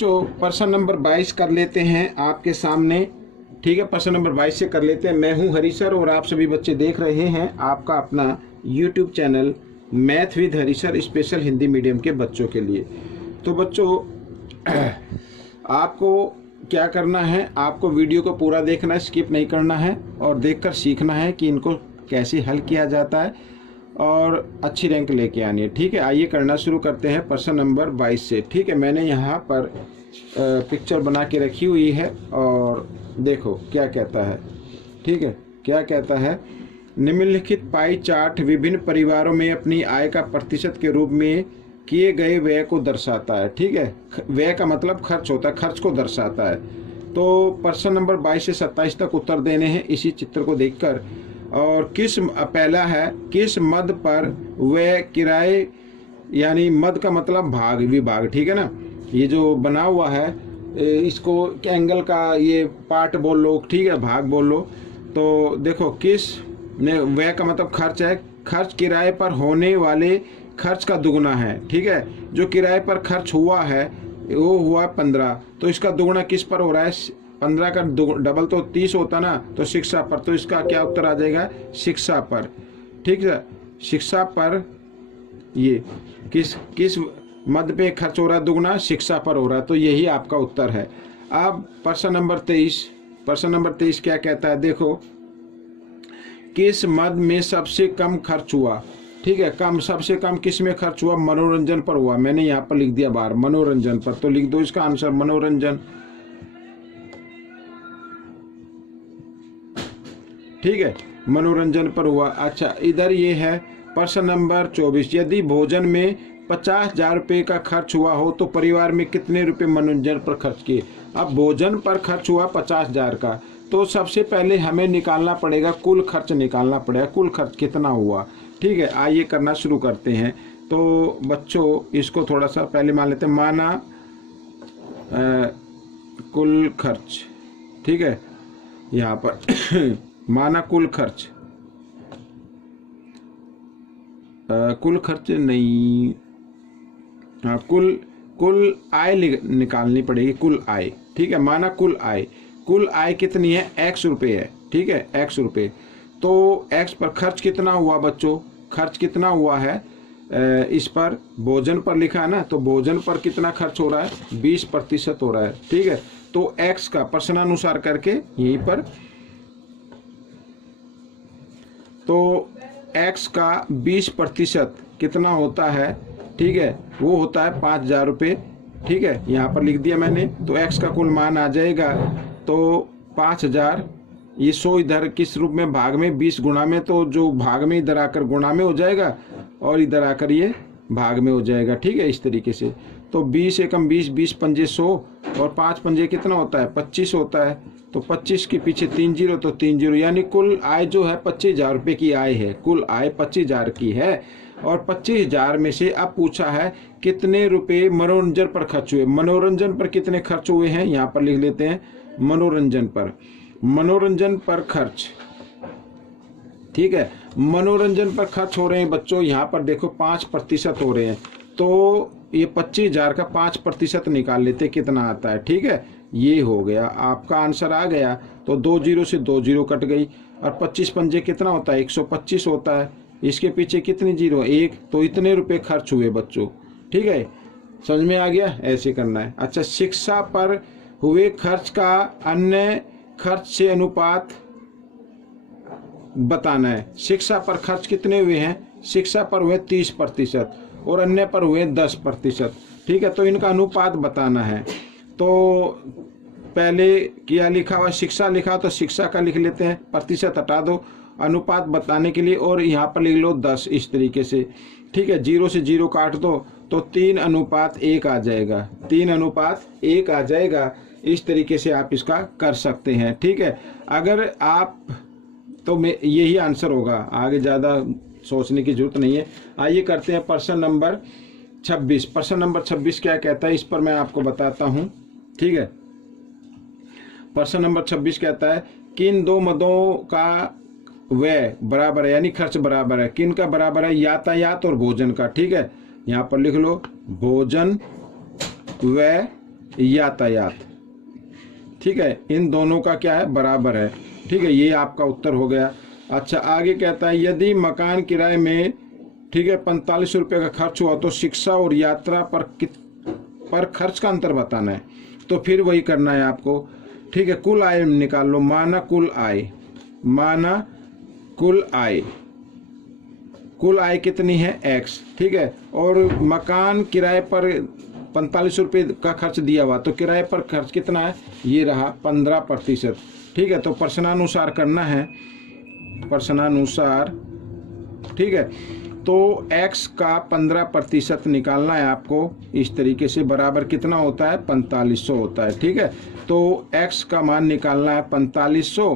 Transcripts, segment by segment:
बच्चों प्रश्न नंबर 22 कर लेते हैं आपके सामने। ठीक है, प्रश्न नंबर 22 से कर लेते हैं। मैं हूं हरी सर और आप सभी बच्चे देख रहे हैं आपका अपना YouTube channel math with Hari sir special Hindi medium के बच्चों के लिए। तो बच्चों आपको क्या करना है, आपको वीडियो को पूरा देखना है, स्किप नहीं करना है और देखकर सीखना है कि इनको कैसे हल किया जाता है और अच्छी रैंक लेके आनी है। ठीक है, आइए करना शुरू करते हैं प्रश्न नंबर 22 से। ठीक है, मैंने यहाँ पर पिक्चर बना के रखी हुई है और देखो क्या कहता है। ठीक है, क्या कहता है, निम्नलिखित पाई चार्ट विभिन्न परिवारों में अपनी आय का प्रतिशत के रूप में किए गए व्यय को दर्शाता है। ठीक है, व्यय का मतलब खर्च होता है, खर्च को दर्शाता है। तो प्रश्न नंबर 22 से 27 तक उत्तर देने हैं इसी चित्र को देखकर। और पहला है किस मद पर व्यय किराए, यानी मद का मतलब भाग, विभाग। ठीक है ना, ये जो बना हुआ है इसको एंगल का ये पार्ट बोल लो, ठीक है, भाग बोल लो। तो देखो किस ने, व्यय का मतलब खर्च है, खर्च किराए पर होने वाले खर्च का दुगना है। ठीक है, जो किराए पर खर्च हुआ है वो हुआ 15, तो इसका दुगना किस पर हो रहा है, 15 का डबल तो 30 होता ना, तो शिक्षा पर। तो इसका क्या उत्तर आ जाएगा, शिक्षा पर। ठीक है, शिक्षा पर ये किस मद पे खर्च हो रहा है दुगना, शिक्षा पर हो रहा है, तो यही आपका उत्तर है। अब प्रश्न नंबर 23 क्या कहता है, देखो किस मद में सबसे कम खर्च हुआ। ठीक है, सबसे कम किस में खर्च हुआ, मनोरंजन पर हुआ। मैंने यहाँ पर लिख दिया बाहर मनोरंजन पर, तो लिख दो इसका आंसर मनोरंजन। ठीक है, मनोरंजन पर हुआ। अच्छा, इधर ये है प्रश्न नंबर 24, यदि भोजन में 50,000 रुपये का खर्च हुआ हो तो परिवार में कितने रुपए मनोरंजन पर खर्च किए। अब भोजन पर खर्च हुआ 50,000 का, तो सबसे पहले हमें निकालना पड़ेगा, कुल खर्च निकालना पड़ेगा, कुल खर्च कितना हुआ। ठीक है, आइए करना शुरू करते हैं। तो बच्चों इसको थोड़ा सा पहले मान लेते हैं, माना कुल खर्च। ठीक है, यहाँ पर माना कुल खर्च, कुल खर्च नहीं, हाँ कुल आय निकालनी पड़ेगी, कुल आय। ठीक है, माना कुल आय कितनी है, x रुपये है। ठीक है, x रुपये, तो x पर खर्च कितना हुआ बच्चों, खर्च कितना हुआ है, इस पर भोजन पर लिखा है ना, तो भोजन पर कितना खर्च हो रहा है, 20% हो रहा है। ठीक है, तो x का प्रश्नानुसार करके यहीं पर, तो x का 20% कितना होता है, ठीक है, वो होता है 5,000 रुपये। ठीक है, यहाँ पर लिख दिया मैंने। तो x का कुल मान आ जाएगा, तो 5,000, ये 100 इधर किस रूप में, भाग में, 20 गुणा में, तो जो भाग में इधर आकर गुणा में हो जाएगा और इधर आकर ये भाग में हो जाएगा। ठीक है, इस तरीके से। तो 20 एकम 20, 20 पंजे 100 और 5 पंजे कितना होता है, 25 होता है। तो 25 के पीछे 3 जीरो, तो 3 जीरो, यानी कुल आय जो है 25,000 रुपये की आय है, कुल आय 25,000 की है। और 25,000 में से अब पूछा है कितने रुपए मनोरंजन पर खर्च हुए। मनोरंजन पर कितने खर्च हुए हैं, यहाँ पर लिख लेते हैं मनोरंजन पर खर्च। ठीक है, मनोरंजन पर खर्च हो रहे हैं बच्चों, यहाँ पर देखो 5% हो रहे हैं, तो ये 25,000 का 5% निकाल लेते कितना आता है। ठीक है, ये हो गया, आपका आंसर आ गया। तो 2 जीरो से 2 जीरो कट गई, और 25 पंजे कितना होता है, 125 होता है। इसके पीछे कितनी जीरो, 1, तो इतने रुपए खर्च हुए बच्चों। ठीक है, समझ में आ गया, ऐसे करना है। अच्छा, शिक्षा पर हुए खर्च का अन्य खर्च से अनुपात बताना है। शिक्षा पर खर्च कितने हुए हैं, शिक्षा पर हुए 30% और अन्य पर हुए 10%। ठीक है, तो इनका अनुपात बताना है। तो पहले क्या लिखा हुआ, शिक्षा लिखा, तो शिक्षा का लिख लेते हैं, प्रतिशत हटा दो अनुपात बताने के लिए, और यहाँ पर लिख लो 10, इस तरीके से। ठीक है, 0 से 0 काट दो, तो 3:1 आ जाएगा, 3:1 आ जाएगा। इस तरीके से आप इसका कर सकते हैं। ठीक है, अगर आप, तो यही आंसर होगा, आगे ज़्यादा सोचने की जरूरत नहीं है। आइए करते हैं प्रश्न नंबर 26। प्रश्न नंबर 26 क्या कहता है, इस पर मैं आपको बताता हूँ। ठीक है, प्रश्न नंबर 26 कहता है किन दो मदों का व्यय बराबर है, यानी खर्च बराबर है। किन का बराबर है, यातायात और भोजन का। ठीक है, यहाँ पर लिख लो भोजन व्यय यातायात। ठीक है, इन दोनों का क्या है, बराबर है। ठीक है, ये आपका उत्तर हो गया। अच्छा, आगे कहता है यदि मकान किराए में, ठीक है, 45 रुपये का खर्च हुआ तो शिक्षा और यात्रा पर खर्च का अंतर बताना है। तो फिर वही करना है आपको। ठीक है, कुल आय निकाल लो, माना कुल आय, माना कुल आय, कुल आय कितनी है x। ठीक है, और मकान किराए पर 45 रुपये का खर्च दिया हुआ, तो किराए पर खर्च कितना है, ये रहा 15%। ठीक है, तो प्रश्नानुसार करना है, प्रश्नानुसार। ठीक है, तो x का 15% निकालना है आपको इस तरीके से, बराबर कितना होता है, 4500 होता है। ठीक है, तो x का मान निकालना है 4500,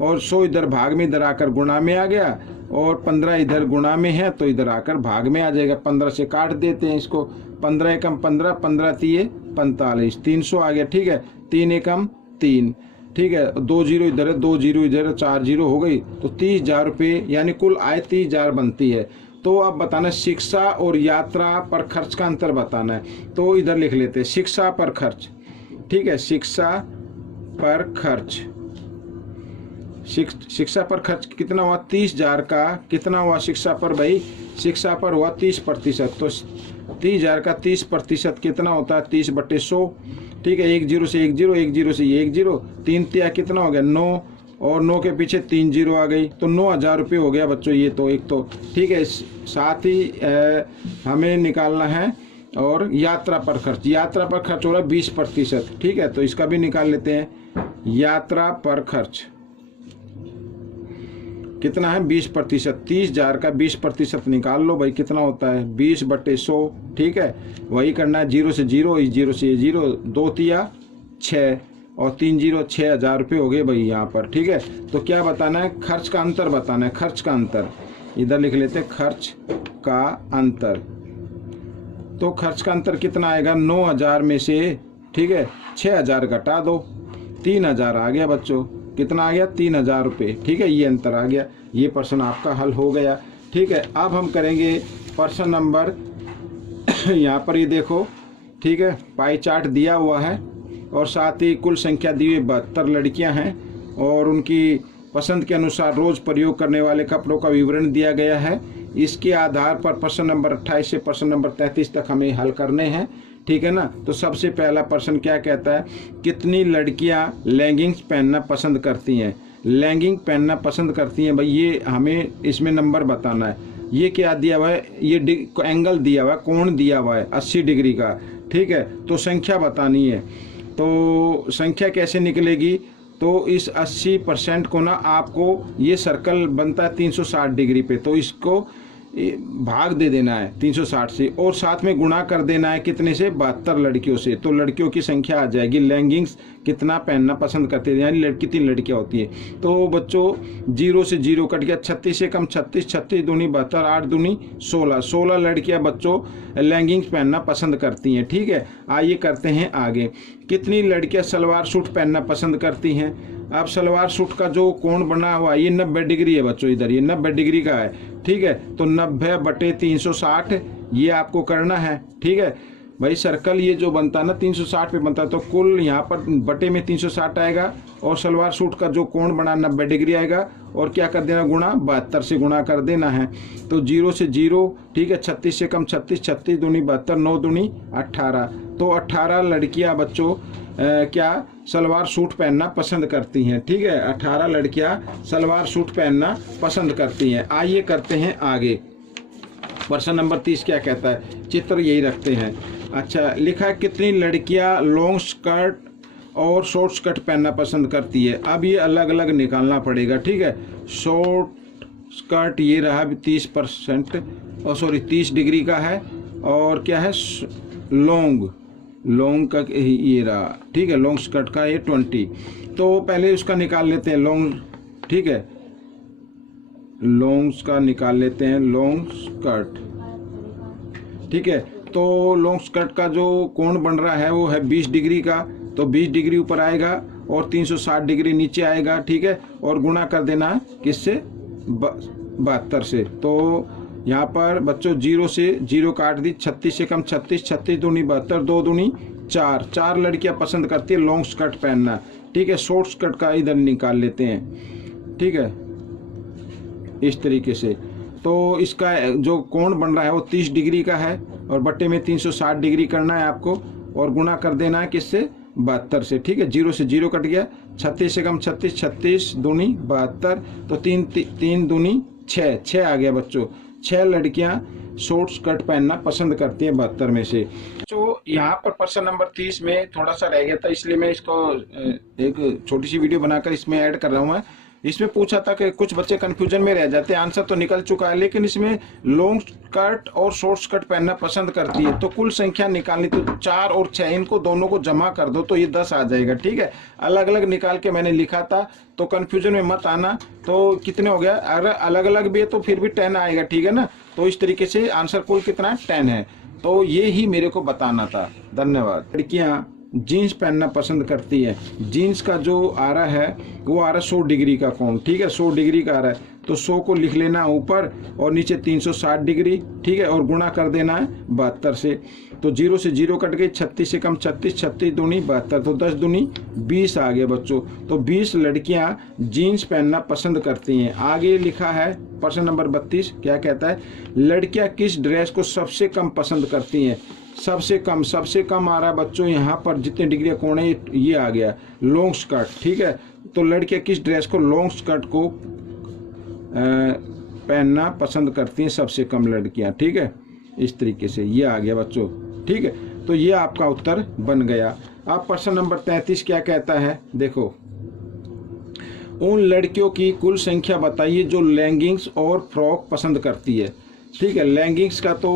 और 100 इधर भाग में, इधर आकर गुणा में आ गया, और 15 इधर गुणा में है तो इधर आकर भाग में आ जाएगा। 15 से काट देते हैं इसको, 15 एकम 15, 15 तिये 45, 300 आ गया। ठीक है, 3 एकम 3। ठीक है, 2 जीरो इधर है, 2 जीरो इधर है, 4 जीरो हो गई, तो 30,000 रुपये, यानी कुल आय 30,000 बनती है। तो अब बताना शिक्षा और यात्रा पर खर्च का अंतर बताना है। तो इधर लिख लेते हैं शिक्षा पर खर्च। ठीक है, शिक्षा पर खर्च, शिक्षा पर खर्च कितना हुआ, 30,000 का कितना हुआ शिक्षा पर, भाई शिक्षा पर हुआ 30%। तो 30,000 का 30% कितना होता है, 30/100। ठीक है, 1 जीरो से 1 जीरो, 1 जीरो से 1 जीरो, 3 तिया कितना हो गया, 9, और 9 के पीछे 3 जीरो आ गई, तो 9,000 रुपये हो गया बच्चों ये तो एक तो। ठीक है, साथ ही हमें निकालना है और यात्रा पर खर्च, यात्रा पर खर्च हो रहा है 20%। ठीक है, तो इसका भी निकाल लेते हैं, यात्रा पर खर्च कितना है, 20%। 30,000 का 20% निकाल लो भाई, कितना होता है, 20/100। ठीक है, वही करना है, 0 से 0, इस 0 से 0, 2 तिया 6, और 3 जीरो, 6,000 रुपये हो गए भाई यहाँ पर। ठीक है, तो क्या बताना है, खर्च का अंतर बताना है, खर्च का अंतर। इधर लिख लेते हैं खर्च का अंतर। तो खर्च का अंतर कितना आएगा, 9,000 में से, ठीक है, 6,000 घटा दो, 3,000 आ गया बच्चों, कितना आ गया, 3,000 रुपये। ठीक है, ये अंतर आ गया, ये प्रश्न आपका हल हो गया। ठीक है, अब हम करेंगे प्रश्न नंबर यहाँ पर ये देखो। ठीक है, पाई चार्ट दिया हुआ है, और साथ ही कुल संख्या दी हुई 72 लड़कियां हैं, और उनकी पसंद के अनुसार रोज प्रयोग करने वाले कपड़ों का विवरण दिया गया है। इसके आधार पर प्रश्न नंबर 28 से प्रश्न नंबर 33 तक हमें हल करने हैं। ठीक है ना, तो सबसे पहला प्रश्न क्या कहता है, कितनी लड़कियां लेगिंग्स पहनना पसंद करती हैं, लेगिंग पहनना पसंद करती हैं भाई, ये हमें इसमें नंबर बताना है। ये क्या दिया हुआ है, ये एंगल दिया हुआ है, कोण दिया हुआ है 80 डिग्री का। ठीक है, तो संख्या बतानी है। तो संख्या कैसे निकलेगी, तो इस 80% को ना आपको, ये सर्कल बनता है 360 डिग्री पे, तो इसको भाग दे देना है 360 से, और साथ में गुणा कर देना है कितने से, 72 लड़कियों से। तो लड़कियों की संख्या आ जाएगी, लेगिंग्स कितना पहनना पसंद करते हैं, यानी कितनी लड़कियां होती है। तो बच्चों 0 से 0 कट गया, 36 से कम 36, 36 दूनी 72, 8 दूनी 16, 16 लड़कियां बच्चों लेगिंग्स पहनना पसंद करती हैं। ठीक है, आइए करते हैं आगे। कितनी लड़कियां सलवार सूट पहनना पसंद करती हैं। अब सलवार सूट का जो कोण बना हुआ है ये 90 डिग्री है बच्चों, इधर ये 90 डिग्री का है। ठीक है, तो 90/360 ये आपको करना है। ठीक है भाई, सर्कल ये जो बनता है ना 360 पे बनता है, तो कुल यहाँ पर बटे में 360 आएगा, और सलवार सूट का जो कोण बना 90 डिग्री आएगा, और क्या कर देना, गुणा 72 से गुणा कर देना है। तो 0 से 0, ठीक है, 36 से कम 36, 36 दूनी 72, 9 दूनी 18, तो 18 लड़कियां बच्चों क्या सलवार सूट पहनना पसंद करती हैं। ठीक है, 18 लड़कियां सलवार सूट पहनना पसंद करती हैं। आइए करते हैं आगे। प्रश्न नंबर 30 क्या कहता है, चित्र यही रखते हैं। अच्छा, लिखा है कितनी लड़कियां लॉन्ग स्कर्ट और शॉर्ट स्कर्ट पहनना पसंद करती है। अब ये अलग अलग निकालना पड़ेगा। ठीक है, शॉर्ट स्कर्ट ये रहा 30%, और सॉरी 30 डिग्री का है, और क्या है लॉन्ग का ये रहा। ठीक है, लॉन्ग स्कर्ट का ये 20। तो पहले उसका निकाल लेते हैं लॉन्ग। ठीक है, लॉन्ग्स का निकाल लेते हैं, लॉन्ग स्कर्ट। ठीक है, तो लॉन्ग स्कर्ट का जो कोण बन रहा है वो है 20 डिग्री का, तो 20 डिग्री ऊपर आएगा और 360 डिग्री नीचे आएगा। ठीक है, और गुणा कर देना है किससे, 72 से। तो यहाँ पर बच्चों 0 से 0 काट दी, 36 से कम 36, 36 दूनी 72, 2 दूनी चार लड़कियां पसंद करती है लॉन्ग स्कर्ट पहनना, ठीक है। शॉर्ट स्कर्ट का इधर निकाल लेते हैं, ठीक है, इस तरीके से। तो इसका जो कोण बन रहा है वो 30 डिग्री का है और बट्टे में 360 डिग्री करना है आपको और गुना कर देना है किससे, 72 से, ठीक है। 0 से 0 कट गया, 36 से कम 36, 36 दूनी 72, तो 3 दूनी 6 आ गया बच्चों। 6 लड़कियां शॉर्ट स्कर्ट पहनना पसंद करती हैं 72 में से। तो यहाँ पर प्रश्न नंबर 30 में थोड़ा सा रह गया था, इसलिए मैं इसको एक छोटी सी वीडियो बनाकर इसमें ऐड कर रहा हूँ। इसमें पूछा था कि कुछ बच्चे कंफ्यूजन में रह जाते हैं, आंसर तो निकल चुका है, लेकिन इसमें लॉन्ग स्कर्ट और शॉर्ट स्कर्ट पहनना पसंद करती है। तो कुल संख्या निकालनी, तो 4 और 6 इनको दोनों को जमा कर दो तो ये 10 आ जाएगा, ठीक है। अलग अलग निकाल के मैंने लिखा था, तो कंफ्यूजन में मत आना। तो कितने हो गया, अगर अलग अलग भी है तो फिर भी 10 आएगा, ठीक है ना। तो इस तरीके से आंसर कुल कितना है, 10 है। तो ये ही मेरे को बताना था। धन्यवाद। लड़कियां जीन्स पहनना पसंद करती है। जीन्स का जो आ रहा है वो आ रहा है 100 डिग्री का कोण, ठीक है, 100 डिग्री का आ रहा है। तो 100 को लिख लेना ऊपर और नीचे 360 डिग्री, ठीक है, और गुणा कर देना है 72 से। तो 0 से 0 कट गई, 36 से कम 36, 36 दूनी 72, तो 10 दूनी 20 आ गया बच्चों। तो 20 लड़कियां जीन्स पहनना पसंद करती हैं। आगे लिखा है प्रश्न नंबर 32, क्या कहता है, लड़कियां किस ड्रेस को सबसे कम पसंद करती हैं। सबसे कम आ रहा है बच्चों, यहाँ पर जितने डिग्री कोण है ये आ गया लॉन्ग स्कर्ट, ठीक है। तो लड़कियां किस ड्रेस को, लॉन्ग स्कर्ट को पहनना पसंद करती हैं सबसे कम लड़कियां, ठीक है। इस तरीके से ये आ गया बच्चों, ठीक है। तो ये आपका उत्तर बन गया। अब प्रश्न नंबर 33 क्या कहता है, देखो, उन लड़कियों की कुल संख्या बताइए जो लेगिंग्स और फ्रॉक पसंद करती है, ठीक है। लेगिंग्स का तो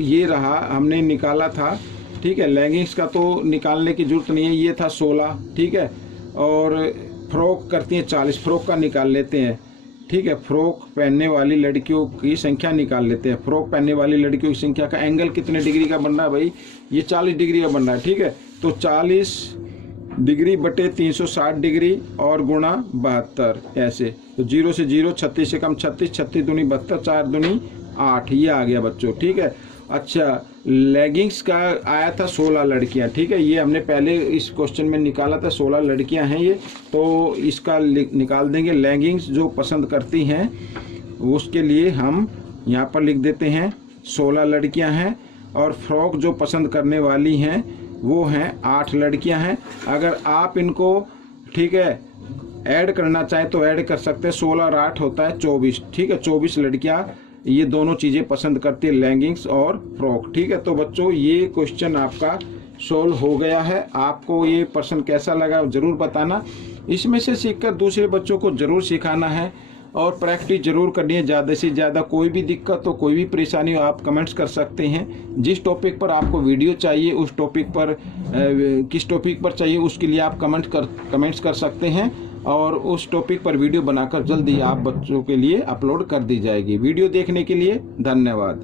ये रहा, हमने निकाला था, ठीक है। लेगिंग्स का तो निकालने की जरूरत नहीं है, ये था 16, ठीक है। और फ्रॉक करती हैं 40, फ्रॉक का निकाल लेते हैं, ठीक है। फ्रॉक पहनने वाली लड़कियों की संख्या निकाल लेते हैं। फ्रॉक पहनने वाली लड़कियों की संख्या का एंगल कितने डिग्री का बन रहा है भाई, ये 40 डिग्री का बन रहा है, ठीक है। तो 40 डिग्री बटे 360 डिग्री और गुणा 72, ऐसे। तो 0 से 0, 36 से कम 36, 36 दूनी 72, 4 दूनी 8, ये आ गया बच्चों, ठीक है। अच्छा, लेगिंग्स का आया था 16 लड़कियां, ठीक है। ये हमने पहले इस क्वेश्चन में निकाला था, 16 लड़कियां हैं ये। तो इसका निकाल देंगे। लेगिंग्स जो पसंद करती हैं उसके लिए हम यहाँ पर लिख देते हैं 16 लड़कियां हैं, और फ्रॉक जो पसंद करने वाली हैं वो हैं 8 लड़कियां हैं। अगर आप इनको, ठीक है, ऐड करना चाहें तो ऐड कर सकते हैं। 16 और 8 होता है 24, ठीक है। 24 लड़कियां ये दोनों चीज़ें पसंद करती है, लेगिंग्स और फ्रॉक, ठीक है। तो बच्चों ये क्वेश्चन आपका सोल्व हो गया है। आपको ये प्रश्न कैसा लगा ज़रूर बताना। इसमें से सीखकर दूसरे बच्चों को ज़रूर सिखाना है और प्रैक्टिस जरूर करनी है ज़्यादा से ज़्यादा। कोई भी दिक्कत हो, कोई भी परेशानी हो, आप कमेंट्स कर सकते हैं। जिस टॉपिक पर आपको वीडियो चाहिए, उस टॉपिक पर किस टॉपिक पर चाहिए उसके लिए आप कमेंट्स कर सकते हैं, और उस टॉपिक पर वीडियो बनाकर जल्दी आप बच्चों के लिए अपलोड कर दी जाएगी। वीडियो देखने के लिए धन्यवाद।